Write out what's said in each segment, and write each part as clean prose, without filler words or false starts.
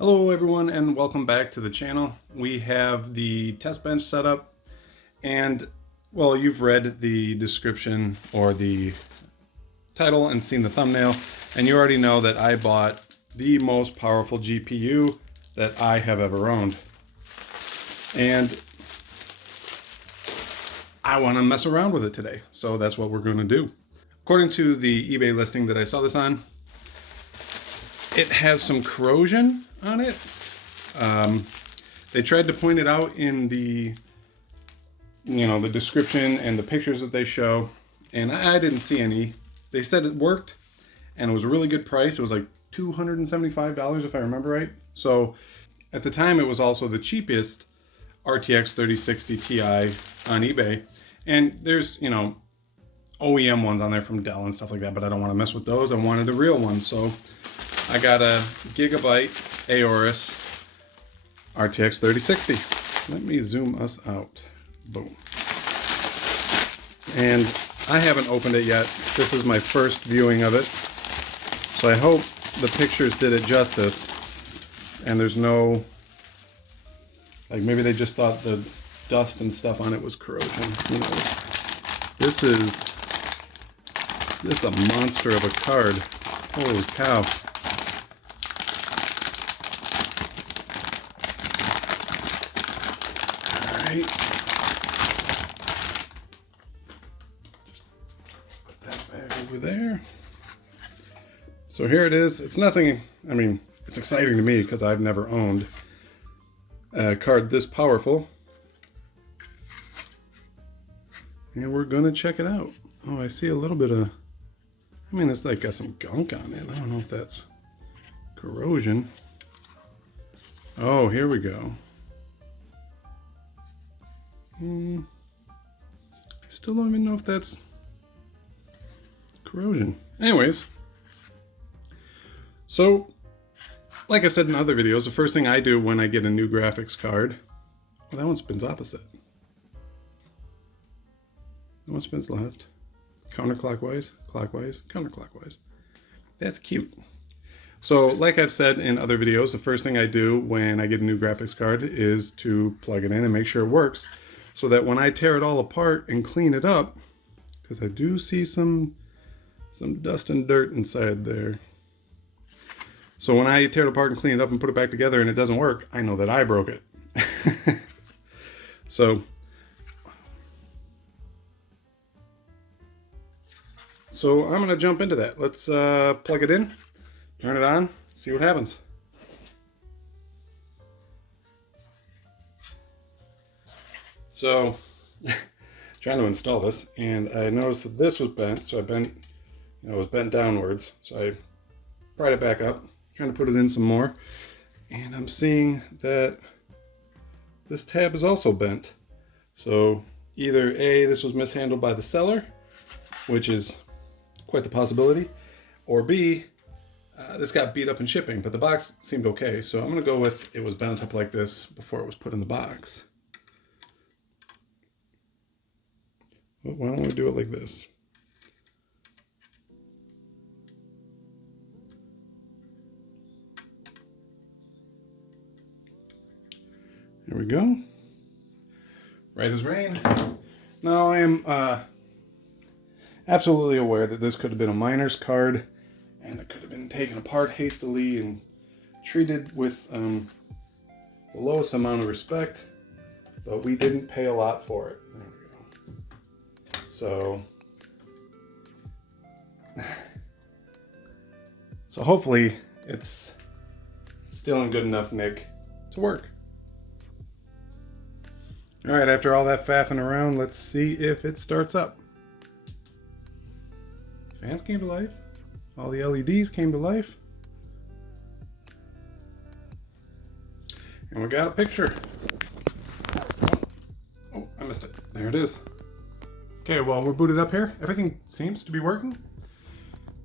Hello everyone and welcome back to the channel. We have the test bench set up and well, you've read the description or the title and seen the thumbnail, and you already know that I bought the most powerful GPU that I have ever owned. And I want to mess around with it today. So that's what we're going to do. According to the eBay listing that I saw this on, it has some corrosion on it. They tried to point it out in the the description and the pictures that they show, and I didn't see any. They said it worked and it was a really good price. It was like $275 if I remember right. So at the time it was also the cheapest RTX 3060 Ti on eBay, and there's OEM ones on there from Dell and stuff like that, but I don't want to mess with those. I wanted a real one, so I got a Gigabyte Aorus RTX 3060. Let me zoom us out. Boom. And I haven't opened it yet. This is my first viewing of it, so I hope the pictures did it justice and there's no, like, maybe they just thought the dust and stuff on it was corrosion. Who knows? This is a monster of a card. Holy cow. Alright. Just put that back over there. So here it is. It's nothing, I mean, it's exciting to me because I've never owned a card this powerful. And we're gonna check it out. Oh, I see a little bit of, I mean, it's like got some gunk on it. I don't know if that's corrosion. Oh, here we go. I still don't even know if that's corrosion. Anyways, so like I said in other videos, the first thing I do when I get a new graphics card, well, that one spins opposite. That one spins left. Counterclockwise, clockwise, counterclockwise. That's cute. So like I've said in other videos, the first thing I do when I get a new graphics card is to plug it in and make sure it works, so that when I tear it all apart and clean it up, because I do see some dust and dirt inside there. So when I tear it apart and clean it up and put it back together and it doesn't work, I know that I broke it. So I'm going to jump into that. Let's plug it in, turn it on, see what happens. So, trying to install this, and I noticed that this was bent, so I bent, it was bent downwards. So I pried it back up, trying to put it in some more, and I'm seeing that this tab is also bent. So either A, this was mishandled by the seller, which is quite the possibility, or B, this got beat up in shipping, but the box seemed okay. So I'm gonna go with it was bent up like this before it was put in the box. Well, why don't we do it like this? There we go. Right as rain. Now I am absolutely aware that this could have been a miner's card, and it could have been taken apart hastily and treated with the lowest amount of respect, but we didn't pay a lot for it. There we go. So hopefully it's still in good enough nick to work. All right, after all that faffing around, let's see if it starts up. Fans came to life. All the LEDs came to life. And we got a picture. Oh, I missed it. There it is. Okay, well, we're booted up here. Everything seems to be working.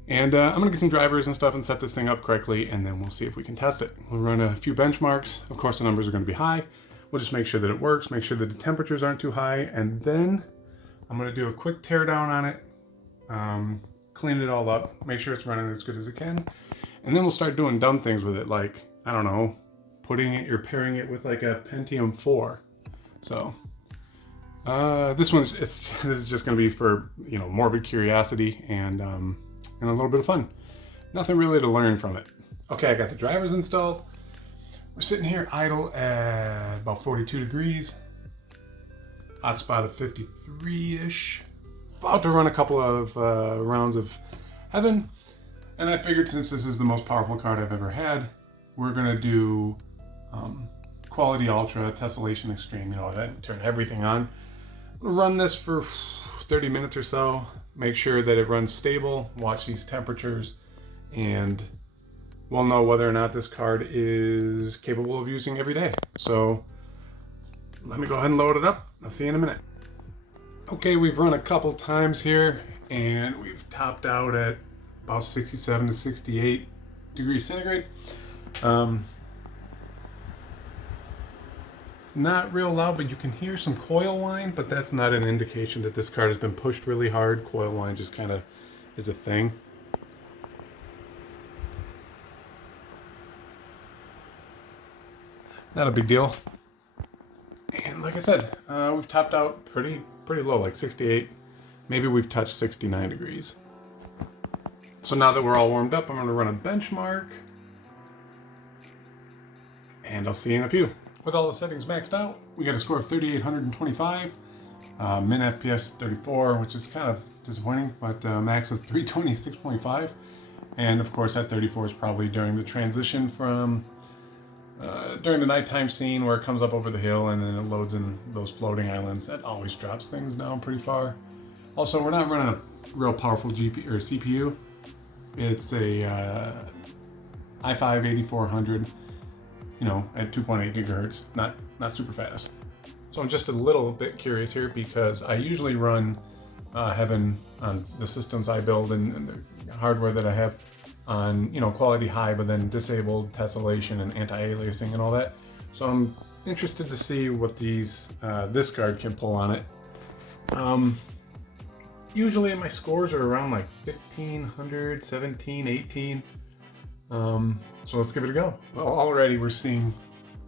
And I'm gonna get some drivers and stuff and set this thing up correctly, and then we'll see if we can test it. We'll run a few benchmarks. Of course, the numbers are gonna be high. We'll just make sure that it works, make sure that the temperatures aren't too high, and then I'm gonna do a quick tear down on it, clean it all up, make sure it's running as good as it can, and then we'll start doing dumb things with it, like, I don't know, you're pairing it with like a Pentium 4. So this is just going to be for, you know, morbid curiosity and a little bit of fun. Nothing really to learn from it. Okay, I got the drivers installed. We're sitting here idle at about 42 degrees. Hotspot of 53-ish. About to run a couple of rounds of heaven. And I figured since this is the most powerful card I've ever had, we're going to do Quality Ultra, Tessellation Extreme, you know, then turn everything on. Run this for 30 minutes or so. Make sure that it runs stable. Watch these temperatures. And we'll know whether or not this card is capable of using every day. So let me go ahead and load it up. I'll see you in a minute. Okay, we've run a couple times here and we've topped out at about 67 to 68 degrees centigrade. It's not real loud, but you can hear some coil whine, but that's not an indication that this card has been pushed really hard. Coil whine just kind of is a thing. Not a big deal. And like I said, we've topped out pretty low, like 68. Maybe we've touched 69 degrees. So now that we're all warmed up, I'm going to run a benchmark. And I'll see you in a few. With all the settings maxed out, we got a score of 3,825. Min FPS 34, which is kind of disappointing, but max of 326.5. And of course that 34 is probably during the transition from during the nighttime scene where it comes up over the hill and then it loads in those floating islands. That always drops things down pretty far. Also, we're not running a real powerful GPU or CPU. It's a i5-8400, you know, at 2.8 gigahertz, not super fast. So I'm just a little bit curious here because I usually run Heaven on the systems I build and the hardware that I have on, you know, quality high, but then disabled tessellation and anti-aliasing and all that. So I'm interested to see what these this card can pull on it. Usually my scores are around like 1500, 17, 18. So let's give it a go. Well, already we're seeing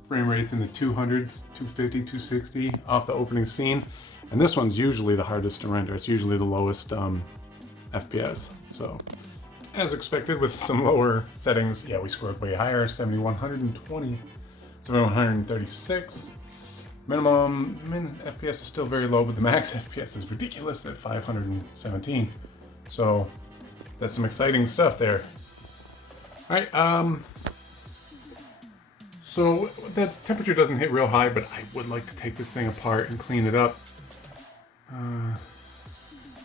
frame rates in the 200s, 250, 260 off the opening scene. And this one's usually the hardest to render. It's usually the lowest FPS. So as expected with some lower settings, yeah, we scored way higher, 7120, 7136. Min FPS is still very low, but the max FPS is ridiculous at 517. So that's some exciting stuff there. All right, so the temperature doesn't hit real high, but I would like to take this thing apart and clean it up.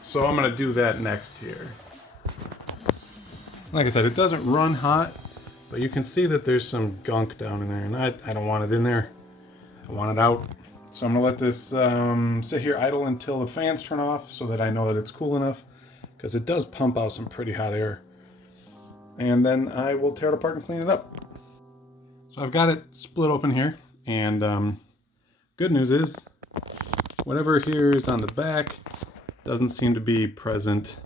So I'm gonna do that next here. Like I said, it doesn't run hot, but you can see that there's some gunk down in there, and I don't want it in there. I want it out. So I'm gonna let this sit here idle until the fans turn off so that I know that it's cool enough, because it does pump out some pretty hot air. And then I will tear it apart and clean it up. So I've got it split open here, and good news is whatever here is on the back doesn't seem to be present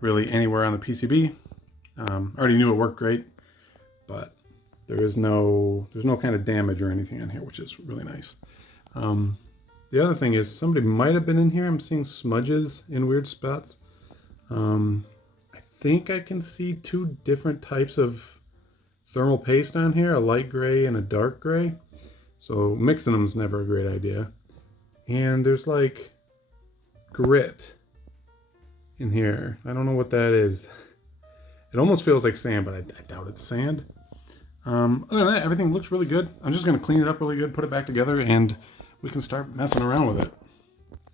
really anywhere on the PCB. I already knew it worked great, but there's no kind of damage or anything on here, which is really nice. The other thing is somebody might have been in here. I'm seeing smudges in weird spots. I think I can see two different types of thermal paste on here, a light gray and a dark gray. So mixing them is never a great idea. And there's like grit in here. I don't know what that is. It almost feels like sand, but I doubt it's sand. Other than that, everything looks really good. I'm just going to clean it up really good, put it back together, and we can start messing around with it.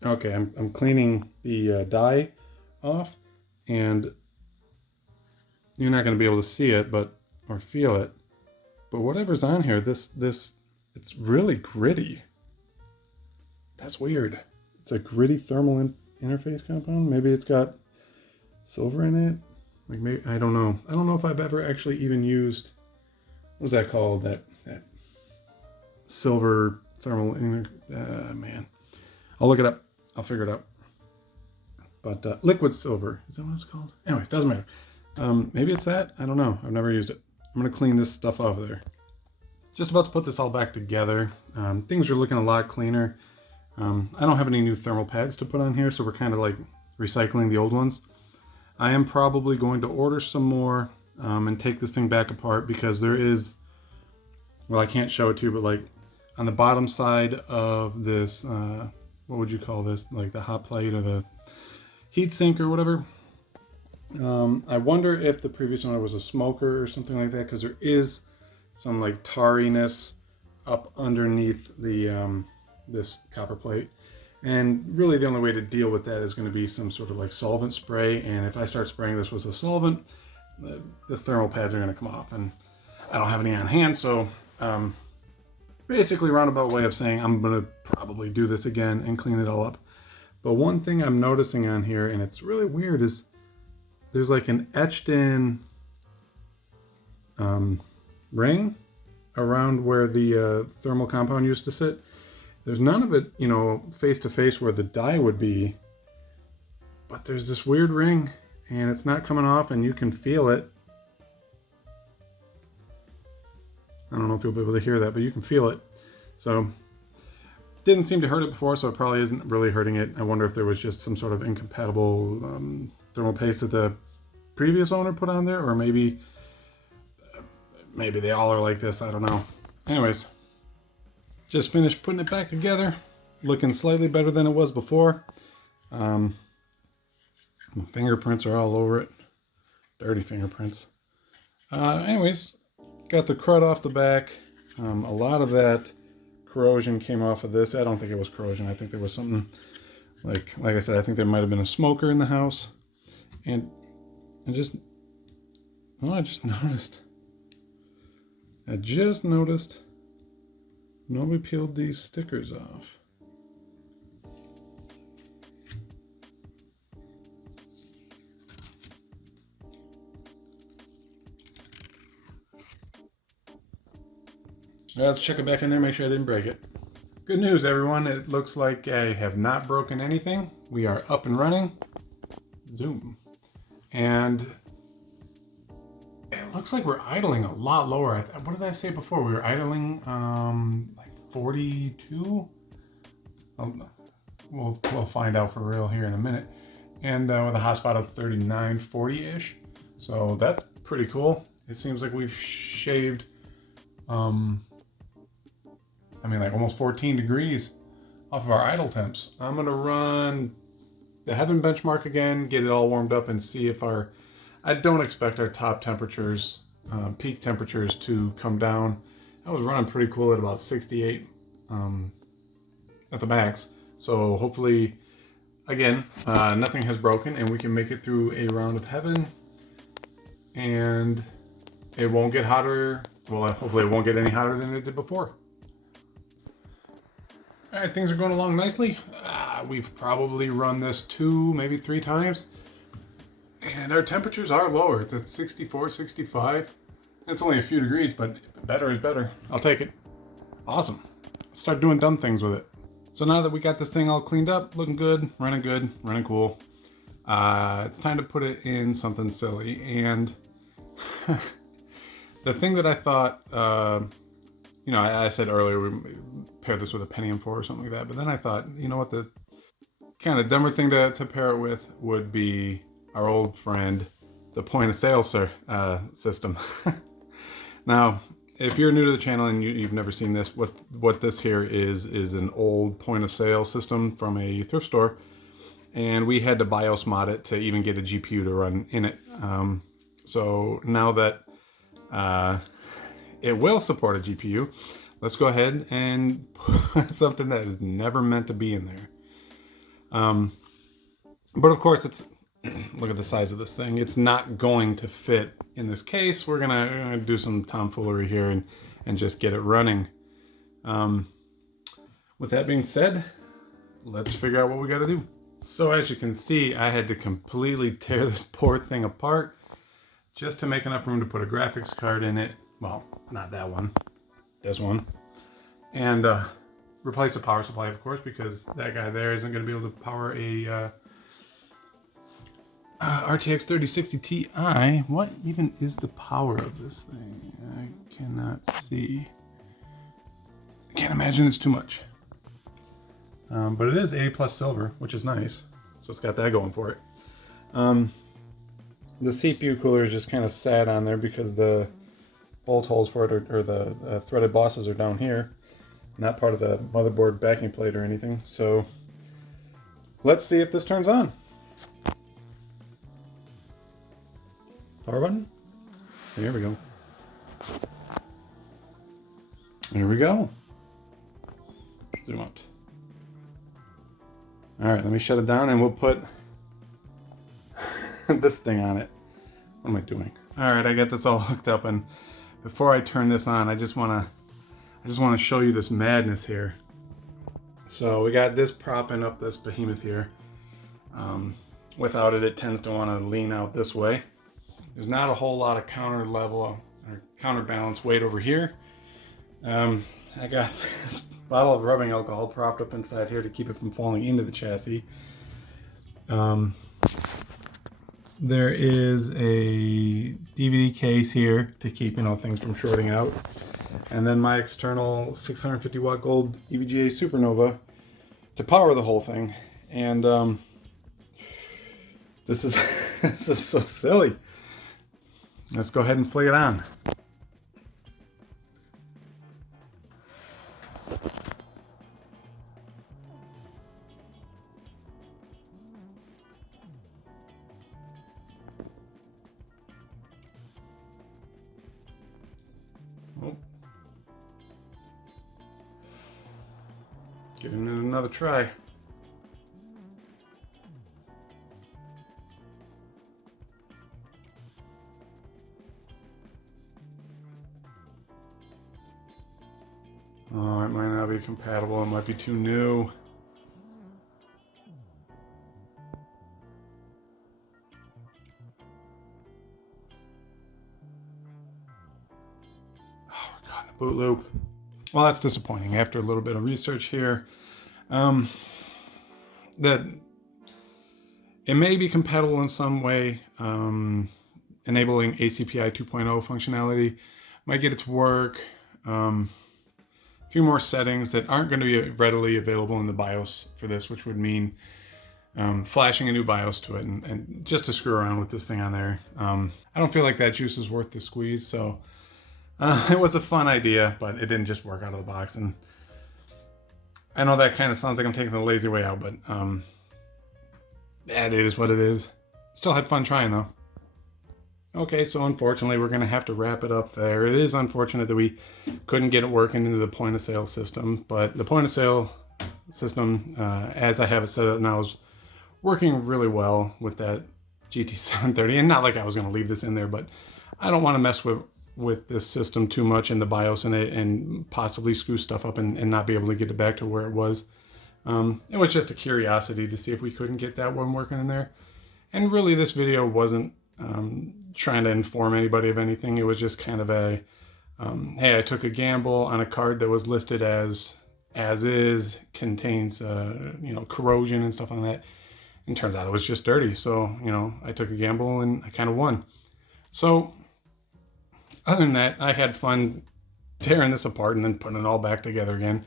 Okay, I'm cleaning the dye off, and you're not going to be able to see it, or feel it. But whatever's on here, it's really gritty. That's weird. It's a gritty thermal interface compound. Maybe it's got silver in it. Like maybe, I don't know. I don't know if I've ever actually even used, what's that called? That silver thermal, man. I'll look it up. I'll figure it out. But liquid silver, is that what it's called? Anyways, doesn't matter. Maybe it's that. I don't know. I've never used it. I'm gonna clean this stuff off of there. Just about to put this all back together. Things are looking a lot cleaner. I don't have any new thermal pads to put on here, so we're kind of like recycling the old ones. I am probably going to order some more and take this thing back apart, because there is, well, I can't show it to you, but like on the bottom side of this, what would you call this? Like the hot plate or the heat sink or whatever. I wonder if the previous owner was a smoker or something like that, because there is some like tarriness up underneath the this copper plate, and really the only way to deal with that is going to be some sort of like solvent spray. And if I start spraying this with a solvent, the thermal pads are going to come off, and I don't have any on hand. So basically roundabout way of saying I'm going to probably do this again and clean it all up. But one thing I'm noticing on here, and it's really weird, is there's like an etched in ring around where the thermal compound used to sit. There's none of it, you know, face to face where the die would be, but there's this weird ring, and it's not coming off, and you can feel it. I don't know if you'll be able to hear that, but you can feel it. So didn't seem to hurt it before, so it probably isn't really hurting it. I wonder if there was just some sort of incompatible thermal paste that the previous owner put on there, or maybe they all are like this. I don't know. Anyways, just finished putting it back together, looking slightly better than it was before. My fingerprints are all over it, dirty fingerprints. Anyways, got the crud off the back. A lot of that corrosion came off of this. I don't think it was corrosion. I think there was something like I said, I think there might have been a smoker in the house. And I just noticed nobody peeled these stickers off. Let's check it back in there, make sure I didn't break it. Good news, everyone. It looks like I have not broken anything. We are up and running. Zoom. And it looks like we're idling a lot lower. What did I say before? We were idling like 42? We'll find out for real here in a minute. And with a hotspot of 39, 40-ish. So that's pretty cool. It seems like we've shaved, like almost 14 degrees off of our idle temps. I'm gonna run the Heaven benchmark again, get it all warmed up, and see if I don't expect our top temperatures, peak temperatures, to come down. I was running pretty cool at about 68 at the max. So hopefully, again, nothing has broken and we can make it through a round of Heaven, and it won't get hotter. Well, hopefully it won't get any hotter than it did before. All right, things are going along nicely. We've probably run this 2, maybe 3 times. And our temperatures are lower. It's at 64, 65. It's only a few degrees, but better is better. I'll take it. Awesome. Let's start doing dumb things with it. So now that we got this thing all cleaned up, looking good, running cool, it's time to put it in something silly. And the thing that I thought, I said earlier we pair this with a Pentium 4 or something like that, but then I thought, you know what, the kind of dumber thing to pair it with would be our old friend, the point of sale system. Now, if you're new to the channel and you've never seen this, what this here is an old point of sale system from a thrift store, and we had to BIOS mod it to even get a GPU to run in it. So now that it will support a GPU, let's go ahead and put something that is never meant to be in there. But of course, it's look at the size of this thing. It's not going to fit in this case. We're gonna do some tomfoolery here and just get it running. With that being said, let's figure out what we got to do. So as you can see, I had to completely tear this poor thing apart just to make enough room to put a graphics card in it. Well, not that one, this one. And replace the power supply, of course, because that guy there isn't going to be able to power a RTX 3060 Ti. What even is the power of this thing? I cannot see. can't imagine it's too much. But it is 80 plus silver, which is nice. So it's got that going for it. The CPU cooler is just kind of sad on there because the bolt holes for it or the threaded bosses are down here. Not part of the motherboard backing plate or anything. So let's see if this turns on. Power button. There we go. There we go. Zoom out. All right, let me shut it down and we'll put this thing on it. What am I doing? All right, I got this all hooked up, and before I turn this on, I just want to show you this madness here. So we got this propping up this behemoth here. Without it, it tends to want to lean out this way. There's not a whole lot of counter level or counterbalance weight over here. I got this bottle of rubbing alcohol propped up inside here to keep it from falling into the chassis. There is a DVD case here to keep, things from shorting out. And then my external 650 watt gold EVGA Supernova to power the whole thing. And this is this is so silly. Let's go ahead and flick it on. Oh. Giving it another try. Oh, it might not be compatible. It might be too new. Oh, we're caught in a boot loop. Well, that's disappointing. After a little bit of research here, that it may be compatible in some way, enabling ACPI 2.0 functionality. Might get it to work. A few more settings that aren't going to be readily available in the BIOS for this, which would mean flashing a new BIOS to it and just to screw around with this thing on there. I don't feel like that juice is worth the squeeze, so it was a fun idea, but it didn't just work out of the box. And I know that kind of sounds like I'm taking the lazy way out, but that is what it is. Still had fun trying though. Okay, so unfortunately we're going to have to wrap it up there. It is unfortunate that we couldn't get it working into the point of sale system, but the point of sale system, as I have it set up now, is working really well with that GT730. And not like I was going to leave this in there, but I don't want to mess with this system too much in the BIOS in it and possibly screw stuff up and not be able to get it back to where it was. It was just a curiosity to see if we couldn't get that one working in there. And really this video wasn't trying to inform anybody of anything. It was just kind of a, hey, I took a gamble on a card that was listed as is, contains, corrosion and stuff on that. And turns out it was just dirty. So, I took a gamble and I kind of won. So other than that, I had fun tearing this apart and then putting it all back together again.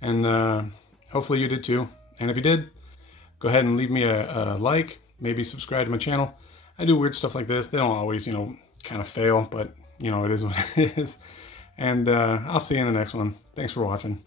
And hopefully you did too. And if you did, go ahead and leave me a like, maybe subscribe to my channel. I do weird stuff like this. They don't always, kind of fail, but, it is what it is. And I'll see you in the next one. Thanks for watching.